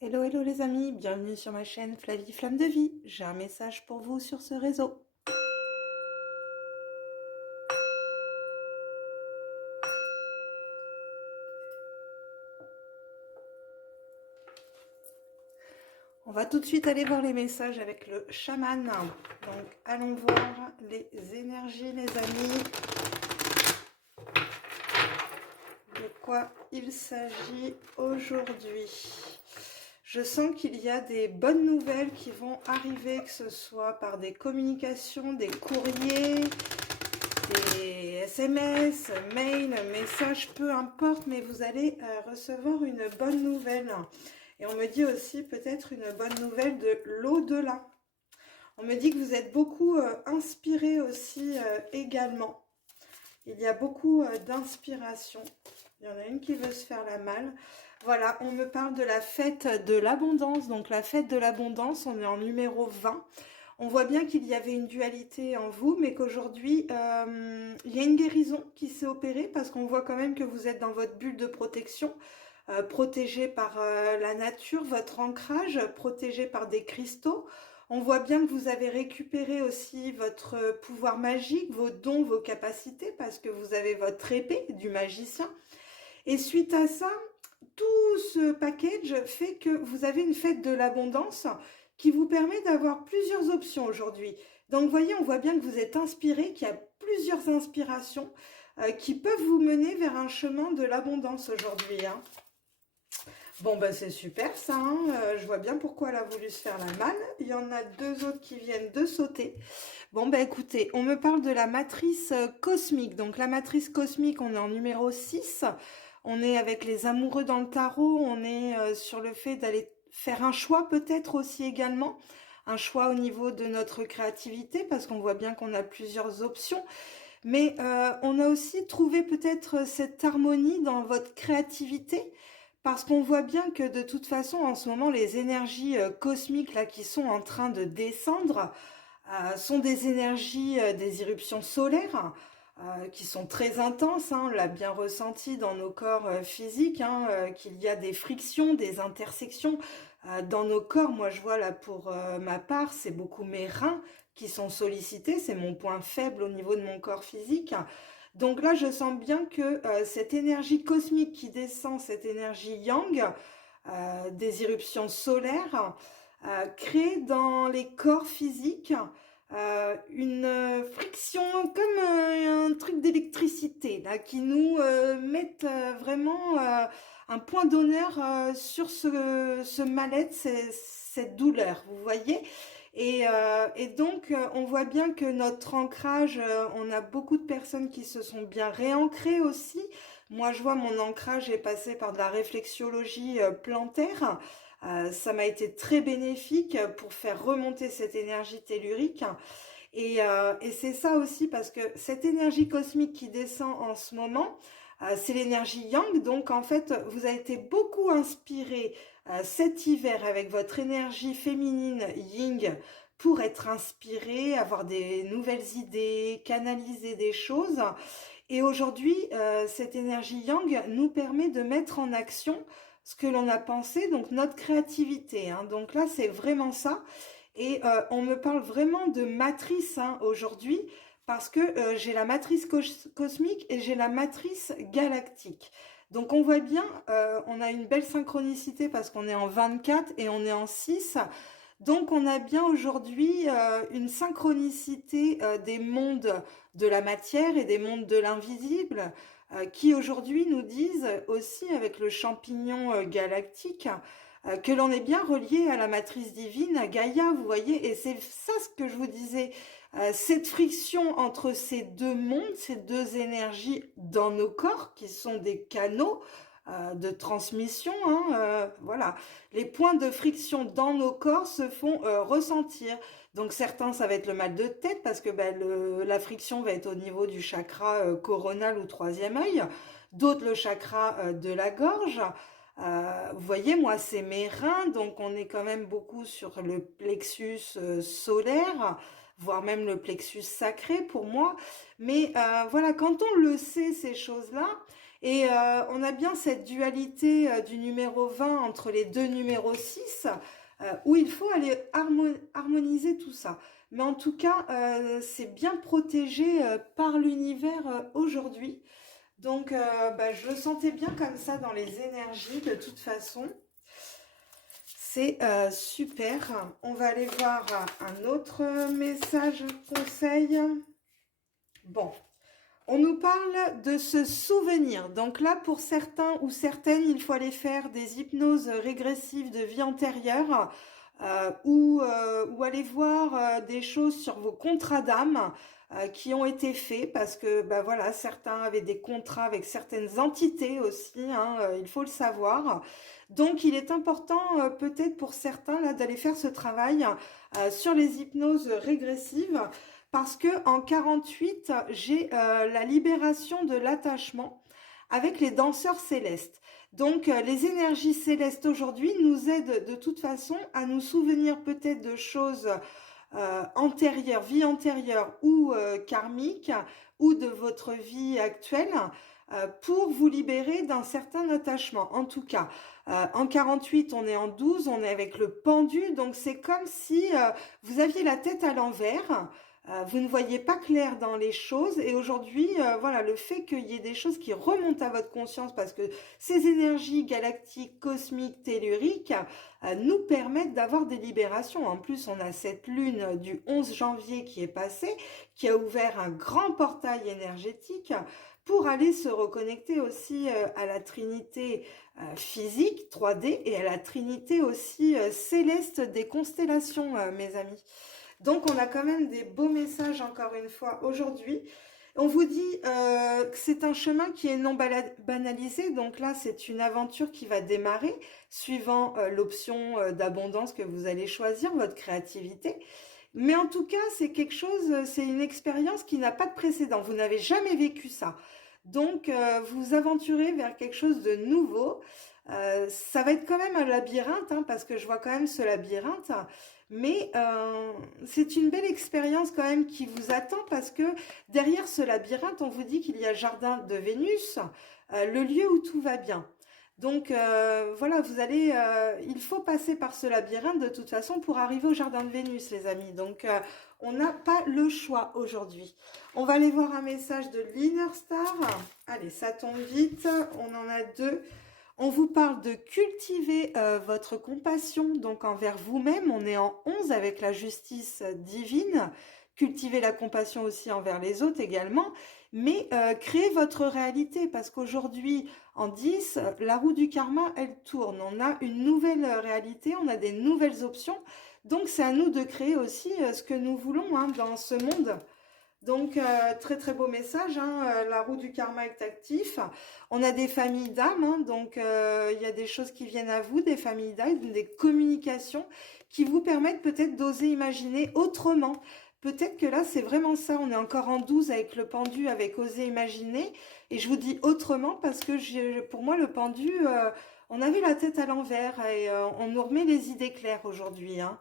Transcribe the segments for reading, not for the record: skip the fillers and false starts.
Hello, hello les amis, bienvenue sur ma chaîne Flavie Flamme de Vie. J'ai un message pour vous sur ce réseau. On va tout de suite aller voir les messages avec le chaman. Donc allons voir les énergies les amis. De quoi il s'agit aujourd'hui? Je sens qu'il y a des bonnes nouvelles qui vont arriver, que ce soit par des communications, des courriers, des SMS, mails, messages, peu importe, mais vous allez recevoir une bonne nouvelle. Et on me dit aussi peut-être une bonne nouvelle de l'au-delà. On me dit que vous êtes beaucoup inspiré aussi également. Il y a beaucoup d'inspiration. Il y en a une qui veut se faire la malle. Voilà, on me parle de la fête de l'abondance. Donc la fête de l'abondance, on est en numéro 20. On voit bien qu'il y avait une dualité en vous, mais qu'aujourd'hui, il y a une guérison qui s'est opérée parce qu'on voit quand même que vous êtes dans votre bulle de protection, protégé par la nature, votre ancrage, protégé par des cristaux. On voit bien que vous avez récupéré aussi votre pouvoir magique, vos dons, vos capacités, parce que vous avez votre épée du magicien. Et suite à ça, tout ce package fait que vous avez une fête de l'abondance qui vous permet d'avoir plusieurs options aujourd'hui. Donc, vous voyez, on voit bien que vous êtes inspiré, qu'il y a plusieurs inspirations qui peuvent vous mener vers un chemin de l'abondance aujourd'hui. Hein. Bon, ben c'est super ça, hein. Je vois bien pourquoi elle a voulu se faire la malle. Il y en a deux autres qui viennent de sauter. Bon, ben écoutez, on me parle de la matrice cosmique. Donc la matrice cosmique, on est en numéro 6. On est avec les amoureux dans le tarot. On est sur le fait d'aller faire un choix peut-être aussi également. Un choix au niveau de notre créativité parce qu'on voit bien qu'on a plusieurs options. Mais on a aussi trouvé peut-être cette harmonie dans votre créativité. Parce qu'on voit bien que de toute façon, en ce moment, les énergies cosmiques là qui sont en train de descendre sont des énergies, des éruptions solaires qui sont très intenses. Hein, on l'a bien ressenti dans nos corps physiques, hein, qu'il y a des frictions, des intersections dans nos corps. Moi, je vois là pour ma part, c'est beaucoup mes reins qui sont sollicités. C'est mon point faible au niveau de mon corps physique. Donc là, je sens bien que cette énergie cosmique qui descend, cette énergie yang, des éruptions solaires, crée dans les corps physiques une friction comme un truc d'électricité là qui nous met vraiment un point d'honneur sur ce mal-être, cette douleur, vous voyez. Et donc, on voit bien que notre ancrage, on a beaucoup de personnes qui se sont bien réancrées aussi. Moi, je vois mon ancrage est passé par de la réflexologie plantaire. Ça m'a été très bénéfique pour faire remonter cette énergie tellurique. Et c'est ça aussi parce que cette énergie cosmique qui descend en ce moment, c'est l'énergie yang. Donc en fait, vous avez été beaucoup inspiré cet hiver avec votre énergie féminine yin pour être inspiré, avoir des nouvelles idées, canaliser des choses. Et aujourd'hui, cette énergie yang nous permet de mettre en action ce que l'on a pensé, donc notre créativité. Hein. Donc là, c'est vraiment ça. Et on me parle vraiment de matrice hein, aujourd'hui parce que j'ai la matrice cosmique et j'ai la matrice galactique. Donc on voit bien, on a une belle synchronicité parce qu'on est en 24 et on est en 6. Donc on a bien aujourd'hui une synchronicité des mondes de la matière et des mondes de l'invisible qui aujourd'hui nous disent aussi avec le champignon galactique que l'on est bien relié à la matrice divine, à Gaïa, vous voyez, et c'est ça ce que je vous disais, cette friction entre ces deux mondes, ces deux énergies dans nos corps, qui sont des canaux de transmission, hein, voilà, les points de friction dans nos corps se font ressentir. Donc certains, ça va être le mal de tête, parce que ben, la friction va être au niveau du chakra coronal ou troisième œil, d'autres le chakra de la gorge, vous voyez, moi, c'est mes reins, donc on est quand même beaucoup sur le plexus solaire, voire même le plexus sacré pour moi. Mais voilà, quand on le sait, ces choses-là, Et on a bien cette dualité du numéro 20 entre les deux numéros 6, où il faut aller harmoniser tout ça. Mais en tout cas, c'est bien protégé par l'univers aujourd'hui. Donc, je le sentais bien comme ça dans les énergies de toute façon. C'est super. On va aller voir un autre message conseil. Bon, on nous parle de se souvenir. Donc là, pour certains ou certaines, il faut aller faire des hypnoses régressives de vie antérieure ou aller voir des choses sur vos contrats d'âme qui ont été faits parce que voilà, certains avaient des contrats avec certaines entités aussi, hein, il faut le savoir. Donc il est important peut-être pour certains là d'aller faire ce travail sur les hypnoses régressives parce que en 48, j'ai la libération de l'attachement avec les danseurs célestes. Donc les énergies célestes aujourd'hui nous aident de toute façon à nous souvenir peut-être de choses antérieures, vie antérieure ou karmique ou de votre vie actuelle pour vous libérer d'un certain attachement. En tout cas, en 48, on est en 12, on est avec le pendu, donc c'est comme si vous aviez la tête à l'envers. Vous ne voyez pas clair dans les choses et aujourd'hui, voilà, le fait qu'il y ait des choses qui remontent à votre conscience parce que ces énergies galactiques, cosmiques, telluriques nous permettent d'avoir des libérations. En plus, on a cette lune du 11 janvier qui est passée, qui a ouvert un grand portail énergétique pour aller se reconnecter aussi à la trinité physique 3D et à la trinité aussi céleste des constellations, mes amis. Donc, on a quand même des beaux messages, encore une fois, aujourd'hui. On vous dit que c'est un chemin qui est non banalisé. Donc là, c'est une aventure qui va démarrer suivant l'option d'abondance que vous allez choisir, votre créativité. Mais en tout cas, c'est quelque chose, c'est une expérience qui n'a pas de précédent. Vous n'avez jamais vécu ça. Donc, vous aventurez vers quelque chose de nouveau. Ça va être quand même un labyrinthe, hein, parce que je vois quand même ce labyrinthe. Mais c'est une belle expérience quand même qui vous attend parce que derrière ce labyrinthe, on vous dit qu'il y a le jardin de Vénus, le lieu où tout va bien. Donc voilà, il faut passer par ce labyrinthe de toute façon pour arriver au jardin de Vénus, les amis. Donc on n'a pas le choix aujourd'hui. On va aller voir un message de l'Inner Star. Allez, ça tombe vite, on en a deux. On vous parle de cultiver votre compassion, donc envers vous-même. On est en 11 avec la justice divine. Cultiver la compassion aussi envers les autres également. Mais créez votre réalité parce qu'aujourd'hui, en 10, la roue du karma, elle tourne. On a une nouvelle réalité, on a des nouvelles options. Donc, c'est à nous de créer aussi ce que nous voulons hein, dans ce monde. Donc, très très beau message, hein, la roue du karma est actif. On a des familles d'âmes, hein, donc il y a des choses qui viennent à vous, des familles d'âmes, des communications qui vous permettent peut-être d'oser imaginer autrement. Peut-être que là, c'est vraiment ça, on est encore en 12 avec le pendu, avec oser imaginer. Et je vous dis autrement parce que pour moi, le pendu, on avait la tête à l'envers et on nous remet les idées claires aujourd'hui, hein.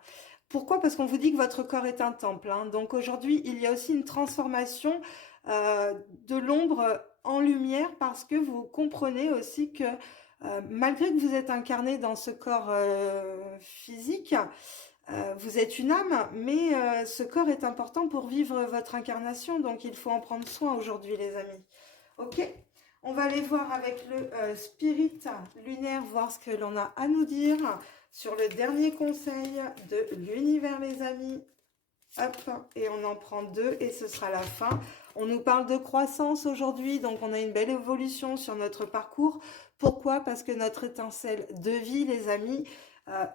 Pourquoi? Parce qu'on vous dit que votre corps est un temple, hein. Donc aujourd'hui, il y a aussi une transformation de l'ombre en lumière parce que vous comprenez aussi que malgré que vous êtes incarné dans ce corps physique, vous êtes une âme, mais ce corps est important pour vivre votre incarnation. Donc il faut en prendre soin aujourd'hui, les amis. Ok? On va aller voir avec le spirit lunaire, voir ce que l'on a à nous dire sur le dernier conseil de l'univers, les amis. Hop, et on en prend deux et ce sera la fin. On nous parle de croissance aujourd'hui, donc on a une belle évolution sur notre parcours. Pourquoi? Parce que notre étincelle de vie, les amis,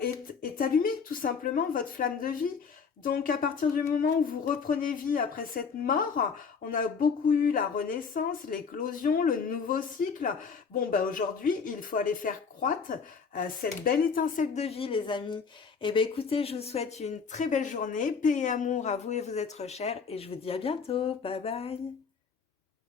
est allumée, tout simplement, votre flamme de vie. Donc à partir du moment où vous reprenez vie après cette mort, on a beaucoup eu la renaissance, l'éclosion, le nouveau cycle. Bon, aujourd'hui, il faut aller faire croître cette belle étincelle de vie, les amis. Eh bien, écoutez, je vous souhaite une très belle journée. Paix et amour à vous et vos êtres chers. Et je vous dis à bientôt. Bye bye.